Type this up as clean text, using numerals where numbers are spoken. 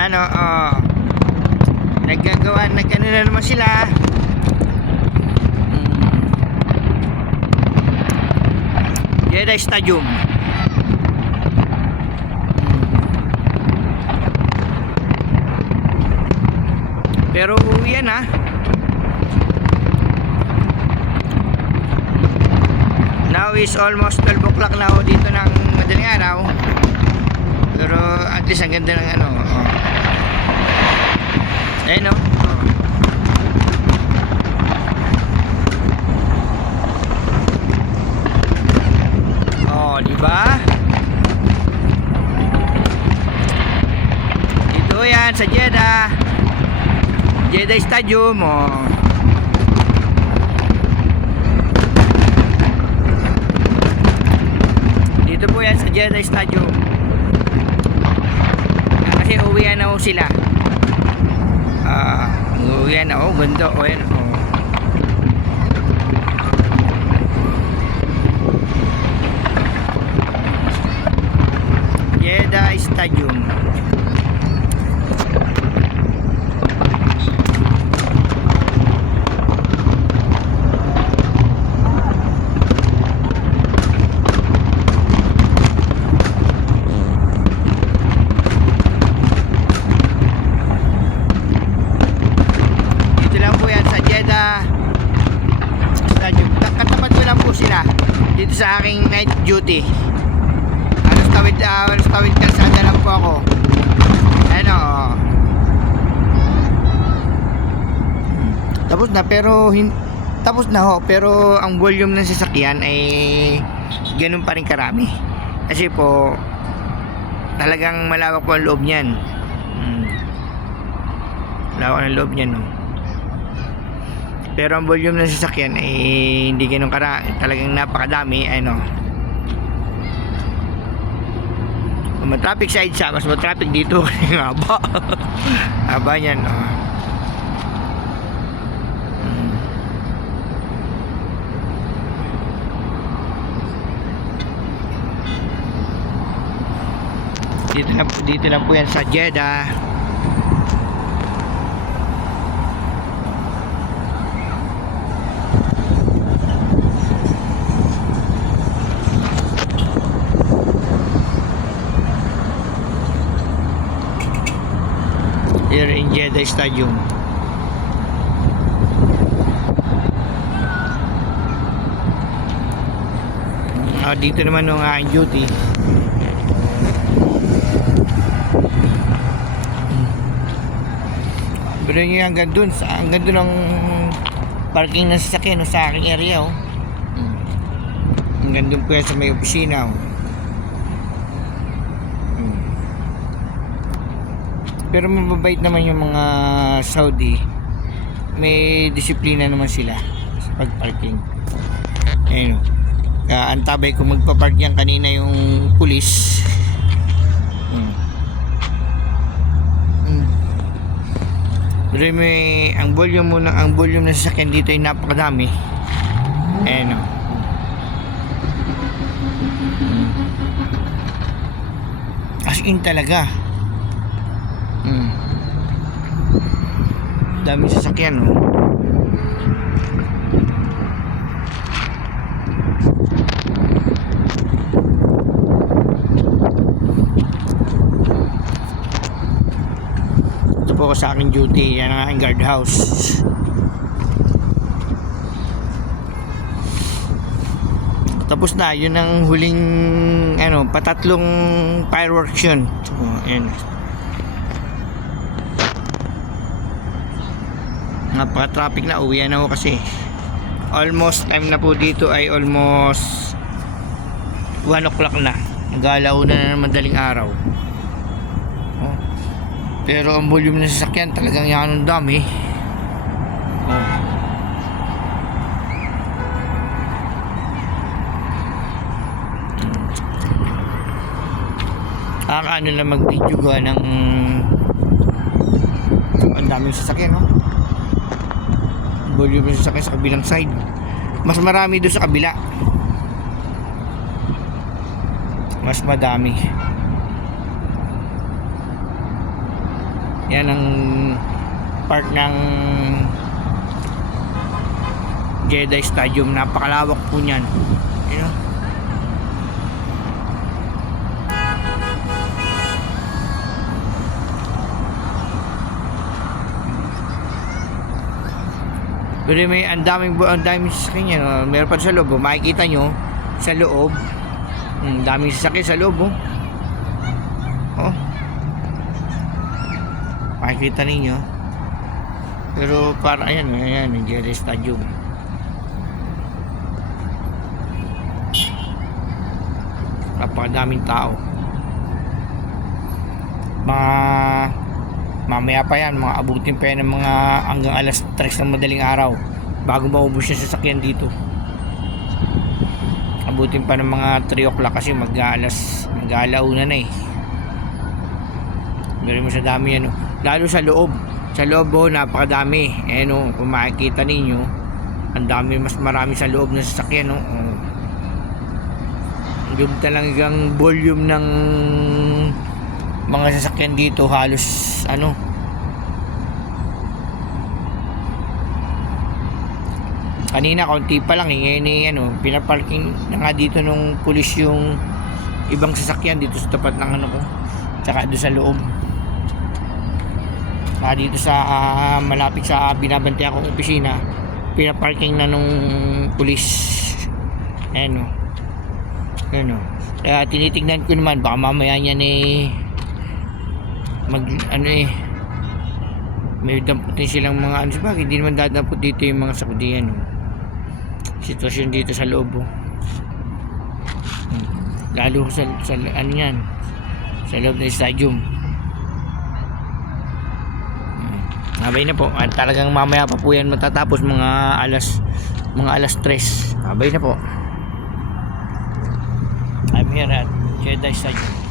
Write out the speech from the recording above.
Ano, nagano na naman sila. Jeddah Stadium. Pero yan now is almost 12 o'clock na ako dito ng madaling araw. Pero at least ang ganda ng ayun diba? Dito yan sa Jeddah Stadium. Dito po yan sa Jeddah Stadium. Kasi uwian na sila. Uwian na ganda yan Jeddah Stadium. Sila dito sa aking night duty. Halos tawid kalsada lang po ako. Tapos na pero ang volume ng sasakyan ay ganun pa rin karami. Kasi po talagang malawak po ang loob niyan. Malawak ang loob niyan Pero ang volume ng sasakyan ay hindi ganun talagang napakadami. Traffic side siya, mas traffic dito. Haba niyan dito na po yan sa Jeddah. Here in Jeddah Stadium. Dito naman nung aking duty. Pero nyo hanggang dun ng parking ng sasakyan sa aking area hanggang dun po yan sa may opisina Pero mababait naman yung mga Saudi. May disiplina naman sila sa pagparking. Ayun antabay ko magpapark yan kanina yung pulis. Pero ang volume ng sasakyan dito ay napakadami. Ayun as in talaga. Dami sasakyan Ito po ako sa aking duty. Yan ang aking guardhouse. Tapos na yun ang huling patatlong fireworks yun. Napaka-traffic na. Uwian ako kasi almost time na po dito ay almost 1 o'clock na. Nag-alauna na ng madaling araw. Pero ang volume ng sasakyan talagang yan ang dami. Ano lang mag-video ng ang daming sasakyan volume ng sasakyan sa kabilang side. Mas marami doon sa kabila. Mas madami. Yan ang part ng Jeddah Stadium. Napakalawak po niyan. You know? Pero may ang daming sasakyan yan. Meron pa sa loob. Makikita nyo sa loob. Daming sasakyan sa loob. Oh. Makikita ninyo. Pero para ayan yung Jeddah Stadium. Napakadaming tao. Mamaya pa yan, mga abutin pa yan ng mga hanggang alas 3 ng madaling araw bago maubos yung sasakyan dito. Abutin pa ng mga 3 o'clock kasi mag-aalauna na eh. Meron mo sa dami yan, lalo sa loob. Sa loob napakadami. Kung makikita ninyo, ang dami, mas marami sa loob ng sasakyan. Yung talagang volume ng mga sasakyan dito halos kanina konti pa lang ngayon pinaparking na nga dito nung pulis yung ibang sasakyan dito sa tapat ng ko, tsaka doon sa loob, dito sa malapit sa binabantayan kong opisina, pinaparking na nung pulis. Kaya tinitignan ko naman baka mamaya niyan may damputin silang mga sabagay, hindi naman dadampot dito yung mga Saudian. Sitwasyon dito sa loob. Lalo sa yan, sa loob ng stadium. Abay na po, at talagang mamaya pa po yan matatapos, mga alas 3. Abay na po. I'm here at Jeddah Stadium.